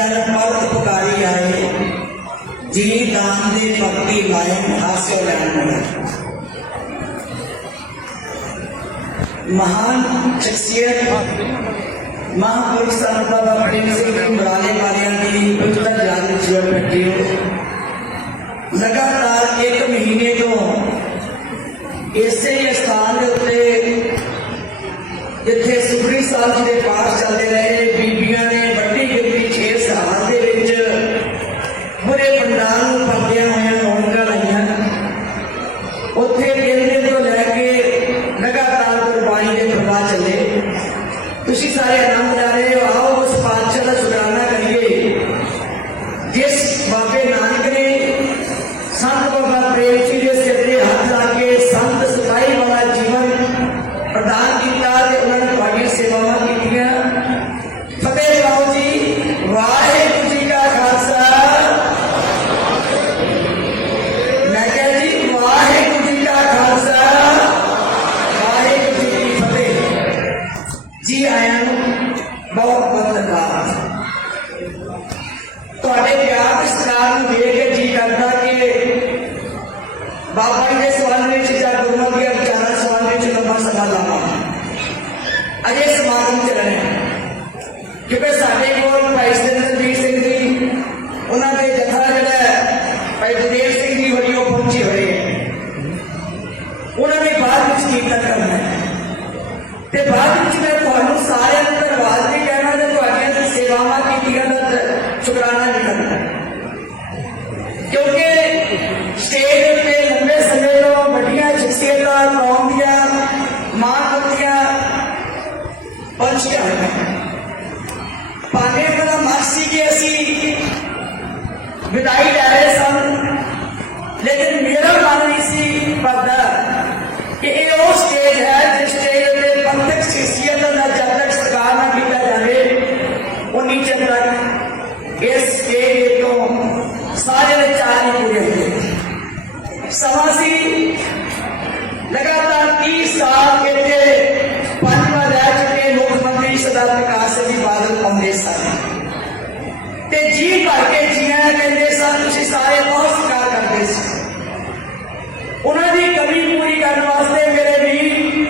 चरण पर उपकारी आए जी दान दे भक्ति लायन हास्य लायन बने महान शख्सियत, महापुरुष संत बाबा प्रेम सिंह मुराले की पुस्तक जारी जीवन बैठी लगातार एक महीने तो इसे स्थान के उत्ते जिथे सुखड़ी साहब के पाठ चलते रहे ਬਾਬਾ ਜੀ ਦੇ ਸਵਾਲ ਵਿੱਚ ਜਾਂ ਗੁਰਮਤਿ ਦੀਆਂ ਵਿਚਾਰਾਂ ਸਵਾਲ ਵਿੱਚ ਲੰਬਾ ਸਮਾਂ ਲਾਵਾਂ ਅਜੇ ਸਮਾਗਮ ਚੱਲਣੇ ਕਿਉਂਕਿ ਸਾਡੇ ਕੋਲ ਭਾਈ ਸਤਿੰਦਰਜੀਤ ਸਿੰਘ ਜੀ ਉਹਨਾਂ ਦੇ ਜਥਾ ਜਿਹੜਾ ਭਾਈ ਜਗਦੇਵ ਸਿੰਘ ਜੀ ਵੱਲੋਂ ਪਹੁੰਚੇ ਹੋਏ ਉਹਨਾਂ ਨੇ ਬਾਅਦ ਵਿੱਚ ਕੀਰਤਨ ਕਰਨਾ ਤੇ ਬਾਅਦ ਵਿੱਚ ਮੈਂ विदाई डाले सन लेकिन मेरा माननी सी पर्दा कि ये वो स्टेज है जिस स्टेज पे पंथक शिक्षियत ना जातक सरकार ना किया जाए, वो नीचे तक इस स्टेज तो सारे विचार पूरे हुए समासी ਨਾ ਕਹਿੰਦੇ ਸਨ ਤੁਸੀਂ ਸਾਰੇ ਬਹੁਤ ਸਤਿਕਾਰ ਕਰਦੇ ਸੀ ਉਹਨਾਂ ਦੀ ਕਮੀ ਪੂਰੀ ਕਰਨ ਵਾਸਤੇ ਮੇਰੇ ਵੀ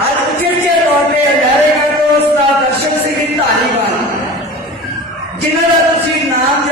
ਅੱਜ ਚਿਰਚੇ ਤੌਰ ਤੇ ਹਜ਼ਾਰੇ ਕਾ ਤੋਂ ਉਸਦਾ ਦਰਸ਼ਕ ਸਿੰਘ ਧਾਲੀਵਾਲ ਜਿਨ੍ਹਾਂ ਦਾ ਤੁਸੀਂ ਨਾਮ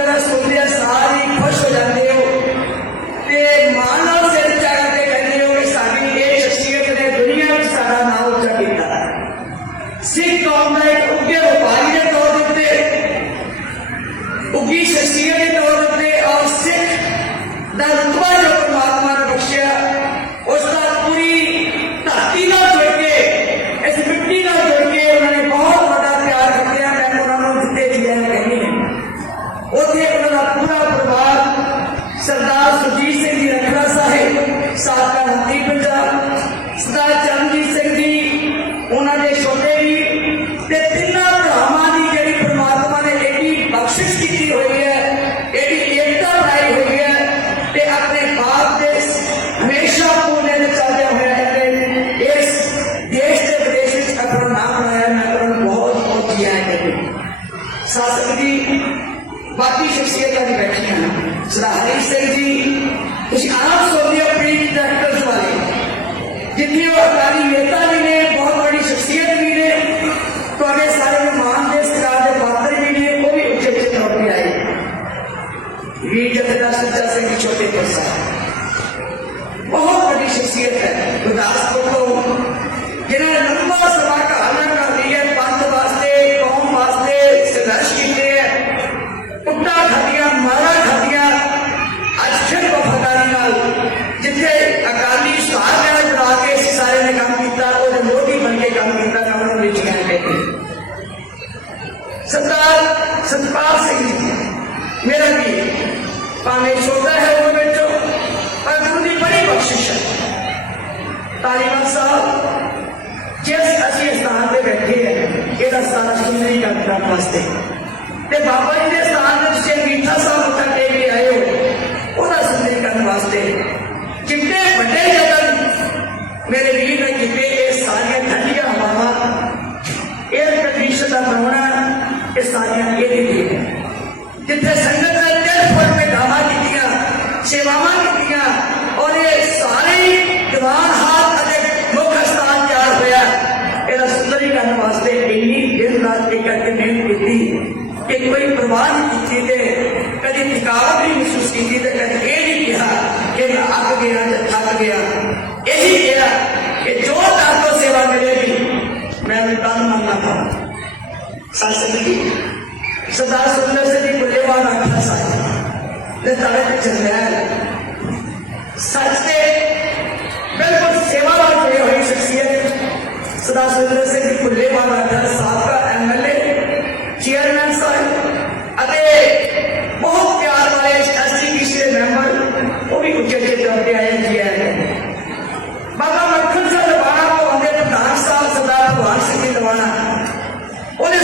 ਸਤਪਾਲ ਸਿੰਘ ਜੀ। ਮੇਰਾ ਵੀ ਭਾਵੇਂ ਛੋਟਾ ਹੈ ਉਹ ਵਿੱਚੋਂ ਪਰ ਗੁਰੂ ਦੀ ਬੜੀ ਬਖਸ਼ਿਸ਼ ਹੈ। ਤਾਲੀਬਾਨ ਸਾਹਿਬ ਜਿਸ ਅਸੀਂ ਸਥਾਨ ਤੇ ਬੈਠੇ ਹੈ, ਇਹਦਾ ਸਾਰਾ ਸੁਣਨੇ ਕਰਨ ਵਾਸਤੇ। ਤੇ ਬਾਬਾ ਜੀ ਦੇ ਸਥਾਨ ਤੇ ਤੁਸੀਂ ਅੰਗੀਠਾ ਸਾਹਿਬ ਸੇਵਾਵਾਂ ਕੀਤੀਆਂ ਔਰ ਇਹ ਸਾਰੇ ਹੀ ਦੀਵਾਨ ਹਾਲ ਅਤੇ ਮੁੱਖ ਸਥਾਨ ਤਿਆਰ ਹੋਇਆ ਇਹਦਾ ਸੁੰਦਰੀਕਰਨ ਵਾਸਤੇ ਇੰਨੀ ਦਿਨ ਰਾਤ ਇੱਕ ਕਰਕੇ ਮਿਹਨਤ ਕੀਤੀ ਕਿ ਕੋਈ ਪ੍ਰਵਾਹ ਨਹੀਂ ਕੀਤੀ ਤੇ ਕਦੀ ਥਕਾਵਟ ਨਹੀਂ ਮਹਿਸੂਸ ਕੀਤੀ ਤੇ ਕਦੀ ਇਹ ਨਹੀਂ ਕਿਹਾ ਕਿ ਮੈਂ ਅੱਕ ਗਿਆ ਤੇ ਥੱਕ ਗਿਆ ਇਹ ਹੀ ਕਿਹਾ ਕਿ ਜੋ ਤਾਕੋ ਸੇਵਾ ਮਿਲੇਗੀ ਮੈਂ ਵੀ ਤਨ ਮਨ ਨਾ ਪਾਵਾਂ ਸੰਸਦ ਦੀ ਸਰਦਾਰ ਸੁੰਦਰ ਸਿੰਘ ਜੀ ਬੁੱਲੇਵਾਲ ਆਖਾ ਸਾਹਿਬ ਤੇ ਤਾਰੇ ਤੇ ਜਰਨੈਲ ਸੱਚ ਦੇ ਬਿਲਕੁਲ ਸੇਵਾ ਨਾਲ ਜੁੜੇ ਹੋਈ ਸ਼ਖਸੀਅਤ ਸਰਦਾਰ ਸੁੰਦਰ ਸਿੰਘ ਜੀ ਬੁੱਲੇਵਾਲ ਆਖਾ ਸਾਬਕਾ ਐਮਐਲਏ ਚੇਅਰਮੈਨ ਸਾਹਿਬ ਅਤੇ ਬਹੁਤ ਪਿਆਰ ਵਾਲੇ ਐਸਟੀਪੀਸੀ ਦੇ ਮੈਂਬਰ ਉਹ ਵੀ ਉੱਚੇ ਉੱਚੇ ਤੌਰ ਤੇ ਆਏ ਜੀ ਆਏ ਬਾਬਾ ਮੱਖਣ ਸਿੰਘ ਲਵਾਣਾ ਭਵਨ ਦੇ ਪ੍ਰਧਾਨ ਸਾਹਿਬ ਸਰਦਾਰ ਭਗਵਾਨ ਸਿੰਘ ਜੀ ਲਵਾਣਾ ਉਹਦੇ